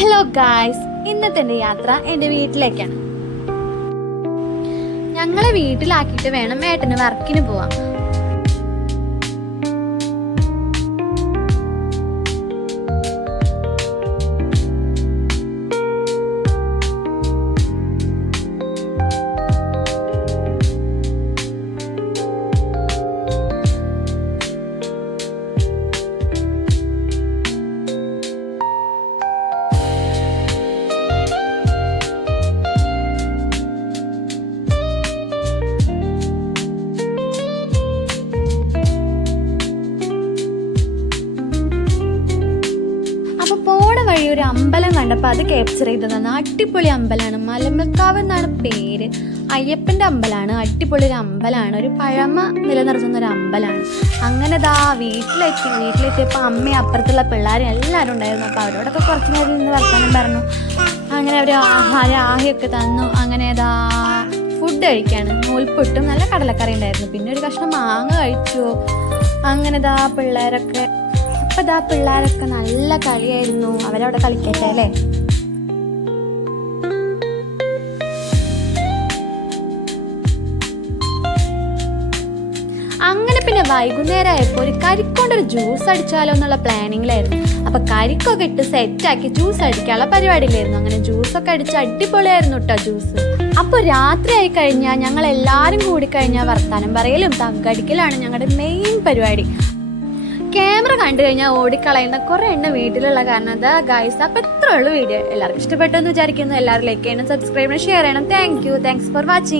Hello guys, ഇന്നത്തെ എൻ്റെ യാത്ര എൻ്റെ വീട്ടിലേക്കാണ്. ഞങ്ങളെ വീട്ടിലാക്കിയിട്ട് വേണം ഏട്ടന് വർക്കിന് പോവാം. അപ്പോൾ പോണ വഴി ഒരു അമ്പലം കണ്ടപ്പോൾ അത് ക്യാപ്ചർ ചെയ്തതാണ്. അടിപൊളി അമ്പലമാണ്, മലമൽക്കാവ് എന്നാണ് പേര്. അയ്യപ്പൻ്റെ അമ്പലമാണ്, അടിപൊളി ഒരു അമ്പലമാണ്, ഒരു പഴമ നിലനിർത്തുന്ന ഒരു അമ്പലമാണ്. അങ്ങനെ വീട്ടിലെത്തിയപ്പോൾ അമ്മയും അപ്പുറത്തുള്ള പിള്ളേരും എല്ലാവരും ഉണ്ടായിരുന്നു. അപ്പോൾ അവരോടൊക്കെ കുറച്ച് നേരം നിന്ന് വർത്തമാനം പറഞ്ഞു. അങ്ങനെ അവർ ആഹിയൊക്കെ തന്നു. അങ്ങനെ ഫുഡ് കഴിക്കുകയാണ്. നൂൽപുട്ടും നല്ല കടലക്കറി ഉണ്ടായിരുന്നു, പിന്നെ ഒരു കഷ്ണം മാങ്ങ കഴിച്ചു. അങ്ങനെ പിള്ളേരൊക്കെ പിള്ളേരൊക്കെ നല്ല കളിയായിരുന്നു. അവരവിടെ കളിക്കട്ടെ അല്ലേ. അങ്ങനെ പിന്നെ വൈകുന്നേരം ആയപ്പോൾ ഒരു കരിക്കൊണ്ടൊരു ജ്യൂസ് അടിച്ചാലോ എന്നുള്ള പ്ലാനിങ്ങിലായിരുന്നു. അപ്പൊ കരിക്കൊക്കെ ഇട്ട് സെറ്റാക്കി ജ്യൂസ് അടിക്കാനുള്ള പരിപാടിയിലായിരുന്നു. അങ്ങനെ ജ്യൂസൊക്കെ അടിച്ച് അടിപൊളിയായിരുന്നു കേട്ടോ ജ്യൂസ്. അപ്പോൾ രാത്രി ആയി കഴിഞ്ഞാൽ ഞങ്ങൾ എല്ലാവരും കൂടി കഴിഞ്ഞാൽ വർത്താനം പറയലും തങ്കടിക്കലാണ് ഞങ്ങളുടെ മെയിൻ പരിപാടി. ക്യാമറ കണ്ടു കഴിഞ്ഞാൽ ഓടിക്കളയുന്ന കുറേ എണ്ണം വീട്ടിലുള്ള കാരണം അതാ ഗൈസ്. അപ്പോൾ ഇത്രയുള്ള വീഡിയോ എല്ലാവർക്കും ഇഷ്ടപ്പെട്ടെന്ന് വിചാരിക്കുന്നു. എല്ലാവരും ലൈക്ക് ചെയ്യണം, സബ്സ്ക്രൈബ് ചെയ്യണം, ഷെയർ ചെയ്യണം. Thanks for watching.